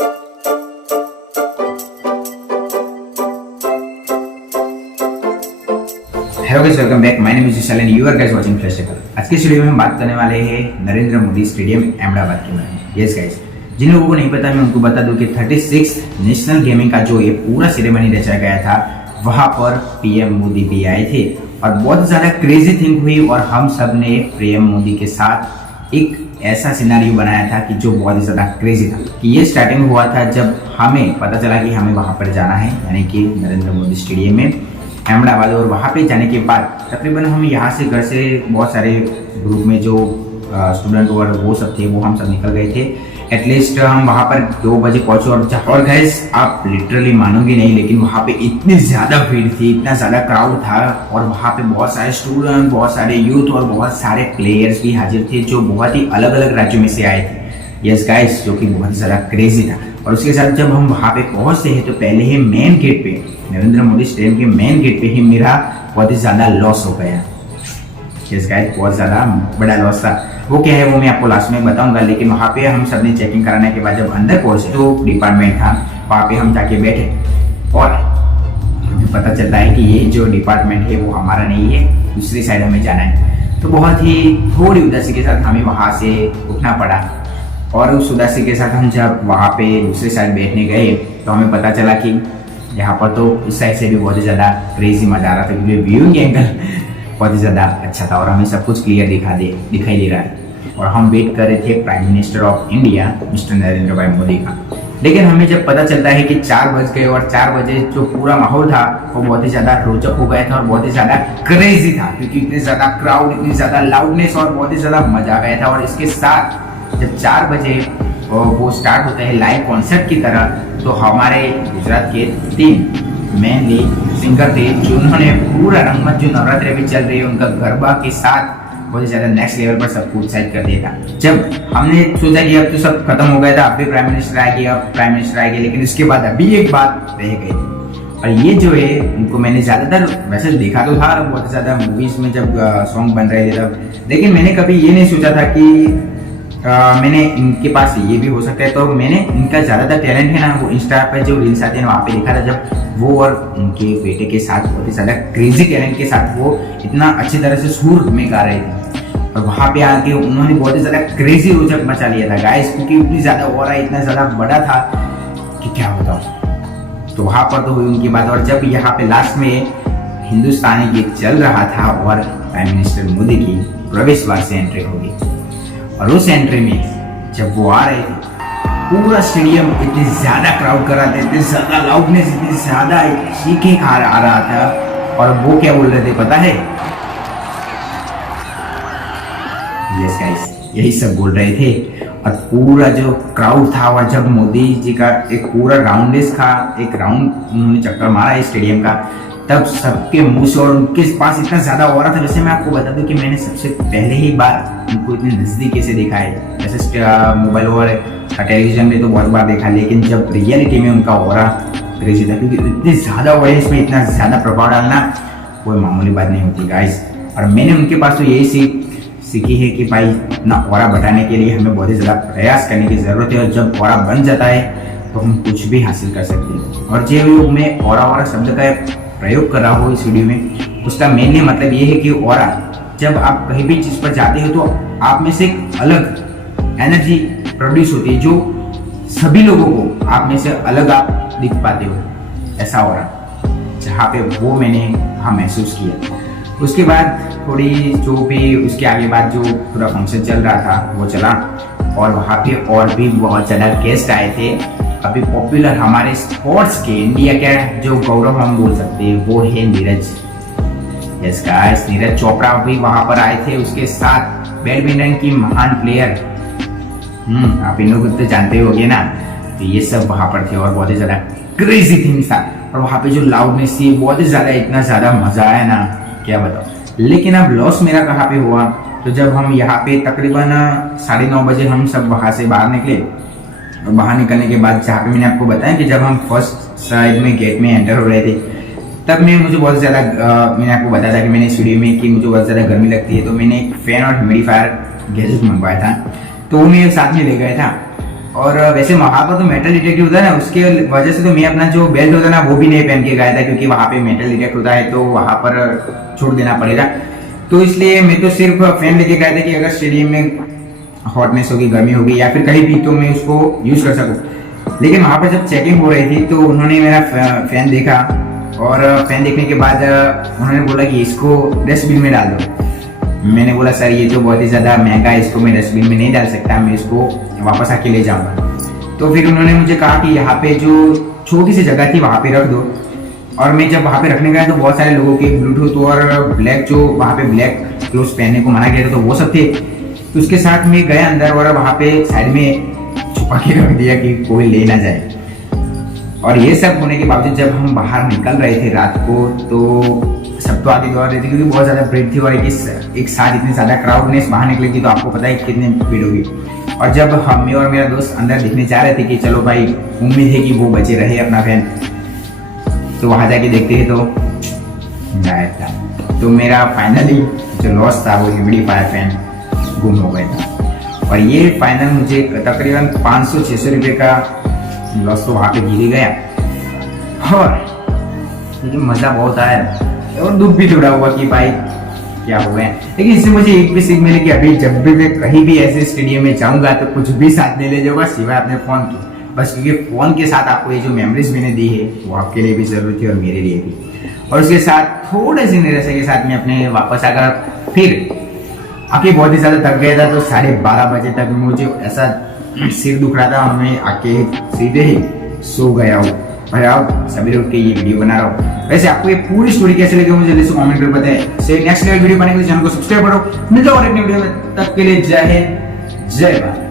Hello guys, welcome back. My name is Vishal and you are guys watching flash tackle. आज के video में हम बात करने वाले हैं नरेंद्र मोदी स्टेडियम अहमदाबाद के बारे में। यस गाइस, जिन लोगों को नहीं पता मैं उनको बता दूं कि 36 नेशनल गेमिंग का जो ये पूरा सेरेमनी रचा गया था, वहां पर पीएम मोदी भी आए थे और बहुत ज्यादा क्रेजी थिंग हुई और हम सब ने पीएम मोदी के साथ एक ऐसा सिनेरियो बनाया था कि जो बहुत ही ज्यादा क्रेजी था। कि ये स्टार्टिंग हुआ था जब हमें पता चला कि हमें वहां पर जाना है, यानी कि नरेंद्र मोदी स्टेडियम में अहमदाबाद। और वहाँ पे जाने के बाद तकरीबन हम यहाँ से घर से बहुत सारे ग्रुप में जो स्टूडेंट और वो सब थे, वो हम सब निकल गए थे। एटलीस्ट हम वहाँ पर 2 बजे पहुंचे और गैस आप लिटरली मानोगे नहीं, लेकिन वहाँ पे इतनी ज़्यादा भीड़ थी, इतना ज़्यादा क्राउड था और वहाँ पे बहुत सारे स्टूडेंट, बहुत सारे यूथ और बहुत सारे प्लेयर्स भी हाजिर थे जो बहुत ही अलग अलग राज्यों में से आए थे। यस गाइस, जो कि बहुत ही ज़्यादा क्रेजी था। और उसके साथ जब हम वहाँ पे पहुँचते हैं तो पहले ही मेन गेट पे, नरेंद्र मोदी स्टेडियम के मेन गेट पे ही मेरा बहुत ही ज़्यादा लॉस हो गया। यस गाइस, बहुत ज़्यादा बड़ा लॉस था। वो क्या है वो मैं आपको लास्ट में बताऊंगा। लेकिन वहाँ पे हम सब ने चेकिंग कराने के बाद जब अंदर पहुँचे तो डिपार्टमेंट था, वहाँ पे हम जाके बैठे और हमें पता चलता है कि ये जो डिपार्टमेंट है वो हमारा नहीं है, दूसरी साइड हमें जाना है। तो बहुत ही थोड़ी उदासी के साथ हमें वहाँ से उठना पड़ा और उस उदासी के साथ हम जब वहाँ पे दूसरी साइड बैठने गए तो हमें पता चला कि यहाँ पर तो उस साइड से भी बहुत ही ज़्यादा क्रेजी मजा आ रहा था, क्योंकि व्यूइंग एंगल बहुत ही ज़्यादा अच्छा था और हमें सब कुछ क्लियर दिखाई दे रहा है। और हम वेट कर रहे थे prime minister of India mister Narendra भाई मोदी का। लेकिन हमें जब पता चलता है कि 4 बज गए और 4 बजे जो पूरा माहौल था वो बहुत ही ज़्यादा रोचक हो गया था और बहुत ही ज़्यादा क्रेजी था, क्योंकि इतनी ज़्यादा क्राउड, इतनी ज़्यादा लाउडनेस और बहुत ही ज़्यादा मजा आ गया था। और इसके साथ जब 4 बजे वो स्टार्ट होता है लाइव कॉन्सर्ट की तरह, तो हमारे गुजरात के 3 मेनली सिंगर थे जिन्होंने पूरा रंगमंच जो नवरात्रि में चल रही है उनका गरबा के साथ बहुत ज़्यादा नेक्स्ट लेवल पर सबको उत्साहित कर दिया था। जब हमने सोचा कि अब तो सब खत्म हो गया था, अब भी प्राइम मिनिस्टर आएगी, अब प्राइम मिनिस्टर आएगी, लेकिन इसके बाद अभी एक बात रह गई थी। और ये जो है उनको मैंने ज़्यादातर वैसे देखा तो था बहुत ज़्यादा मूवीज़ में जब सॉन्ग बन रहे थे तब, लेकिन मैंने कभी ये नहीं सोचा था कि मैंने इनके पास ये भी हो सकता है। तो मैंने इनका ज़्यादातर टैलेंट है ना, वो इंस्टा पर जो रील्स आते हैं वहाँ पे देखा था, जब वो और उनके बेटे के साथ बहुत ही ज़्यादा क्रेजी टैलेंट के साथ वो इतना अच्छी तरह से सुर में गा रहे थे और वहाँ पे आके उन्होंने बहुत ही ज़्यादा क्रेजी रोचक मचा लिया था गाइस, क्योंकि इतनी ज़्यादा हो रहा है, इतना ज़्यादा बड़ा था कि क्या बताऊँ। तो वहाँ पर तो हुई उनकी बात। और जब यहाँ पे लास्ट में हिंदुस्तानी गीत चल रहा था और प्राइम मिनिस्टर मोदी की प्रवेश द्वार से एंट्री होगी और उस एंट्री में जब वो आ रहे थे पूरा स्टेडियम इतनी ज्यादा क्राउड कर रहा था, इतनी ज्यादा लाउडनेस, इतनी ज्यादा चीखें आ रहा था। और वो क्या बोल रहे थे पता है? यस गाइस, यही सब बोल रहे थे। और पूरा जो क्राउड था और जब मोदी जी का एक पूरा राउंडेस का एक राउंड उन्होंने चक्कर मारा है स्टेडियम का, तब सबके मुंह से और उनके पास इतना ज्यादा हो रहा था। वैसे मैं आपको बता दूं कि मैंने सबसे पहले ही बार उनको इतने नजदीकी से देखा है, जैसे मोबाइल और टेलीविजन में तो बहुत बार देखा, लेकिन जब रियलिटी में उनका हो रहा क्रेजी था, क्योंकि इतनी ज्यादा ऑडियंस में इतना ज्यादा प्रभाव डालना कोई मामूली बात नहीं होती गाइस। और मैंने उनके पास तो यही सीखी है कि भाई अपना ऑरा बढ़ाने के लिए हमें बहुत ही ज्यादा प्रयास करने की जरूरत है और जब ऑरा बन जाता है तो हम कुछ भी हासिल कर सकते हैं। और जो मैं ऑरा शब्द का प्रयोग कर रहा हूँ इस वीडियो में, उसका मेनली मतलब ये है कि ऑरा, जब आप कहीं भी चीज पर जाते हो तो आप में से एक अलग एनर्जी प्रोड्यूस होती है जो सभी लोगों को आप में से अलग आप दिख पाते हो, ऐसा ऑरा, जहाँ पे वो मैंने वहाँ महसूस किया। उसके बाद थोड़ी जो भी उसके आगे बाद जो पूरा फंक्शन चल रहा था वो चला और वहाँ पे और भी बहुत ज़्यादा गेस्ट आए थे। अभी पॉपुलर हमारे स्पोर्ट्स के इंडिया का जो गौरव हम बोल सकते हैं वो है नीरज। यस गाइस, नीरज चोपड़ा भी वहां पर आए थे, उसके साथ बैडमिंटन की महान प्लेयर आप इन लोग तो जानते होंगे ना, तो ये सब वहां पर थे और बहुत ही ज्यादा क्रेजी थिंग्स था। और वहां पे जो लाउडनेस थी बहुत ही ज्यादा, इतना ज्यादा मजा आया ना क्या बताओ। लेकिन अब लॉस मेरा कहाँ पे हुआ, तो जब हम यहाँ पे तकरीबन 9:30 बजे हम सब वहां से बाहर निकले और बाहर निकलने के बाद जहाँ पे मैंने आपको बताया कि जब हम फर्स्ट साइड में गेट में एंटर हो रहे थे, तब मुझे बहुत ज़्यादा मैंने आपको बताया था कि मैंने इस वीडियो में कि मुझे बहुत ज़्यादा गर्मी लगती है, तो मैंने एक फैन और ह्यूमिडिफायर गैजेट मंगवाया था, तो वो मैं साथ में ले गया था। और वैसे वहां पर तो मेटल डिटेक्टिव होता है ना, उसके वजह से तो मैं अपना जो बेल्ट होता है ना वो भी नहीं पहन के गया था, क्योंकि वहां पे मेटल डिटेक्ट होता है तो वहां पर छोड़ देना पड़ेगा। तो इसलिए मैं तो सिर्फ फैन लेके गया था कि अगर स्टेडियम में हॉटनेस होगी, गर्मी होगी या फिर कहीं भी, तो मैं उसको यूज कर सकूँ। लेकिन वहां पर जब चेकिंग हो रही थी तो उन्होंने मेरा फैन देखा, और फैन देखने के बाद उन्होंने बोला कि इसको डस्टबिन में डाल दो। मैंने बोला सर ये तो बहुत ही ज़्यादा महंगा है, इसको मैं डस्टबिन में नहीं डाल सकता, मैं इसको वापस आके ले जाऊंगा। तो फिर उन्होंने मुझे कहा कि यहाँ पे जो छोटी सी जगह थी वहाँ पे रख दो। और मैं जब वहाँ पे रखने गया तो बहुत सारे लोगों के ब्लूटूथ और ब्लैक, जो वहाँ पे ब्लैक क्लोथ पहनने को मना किया था तो वो सब थे। तो उसके साथ मैं गया अंदर और वहाँ पे साइड में छुपा के रख दिया कि कोई ले ना जाए। और ये सब होने के बावजूद जब हम बाहर निकल रहे थे रात को, तो सब तो आगे दौड़ रहे थे क्योंकि बहुत ज़्यादा भीड़ थी, और एक साथ इतनी ज़्यादा क्राउडनेस बाहर निकलेगी तो आपको पता है कितनी भीड़ होगी। और जब हम और मेरा दोस्त अंदर देखने जा रहे थे कि चलो भाई उम्मीद है कि वो बचे रहे अपना फैन, तो वहाँ जाके देखते हैं तो गायब था। तो मेरा फाइनली जो लॉस था वो हिमड़ी फायर फैन गुम हो गया था। और ये फाइनल मुझे तकरीबन 500-600 रुपये का लॉस तो वहाँ पे गिर ही गया। और लेकिन मज़ा बहुत आया और दुख भी थोड़ा हुआ कि भाई क्या हो गया। लेकिन इससे मुझे एक भी सीख मिली कि अभी जब भी मैं कहीं भी ऐसे स्टेडियम में जाऊंगा तो कुछ भी साथ नहीं ले जाऊंगा सिवाय अपने फ़ोन के, बस क्योंकि फ़ोन के साथ आपको ये जो मेमोरीज मैंने दी है वो आपके लिए भी ज़रूरी थी और मेरे लिए भी। और उसके साथ थोड़े से निराशा के साथ मैं अपने वापस आकर फिर आके बहुत ही ज़्यादा थक गया था, तो 12:30 बजे तक मुझे ऐसा सिर दुख रहा था और मैं आके सीधे ही सो गया हूँ। भाई आप सभी लोग के ये वीडियो बना रहा हूँ। वैसे आपको ये पूरी स्टोरी कैसे लगी मुझे जल्दी से कमेंट करके बताएं। से नेक्स्ट लेवल वीडियो बनाने के लिए चैनल को सब्सक्राइब करो। मिलता हूँ और एक वीडियो में, तब के लिए जय हिंद जय भारत।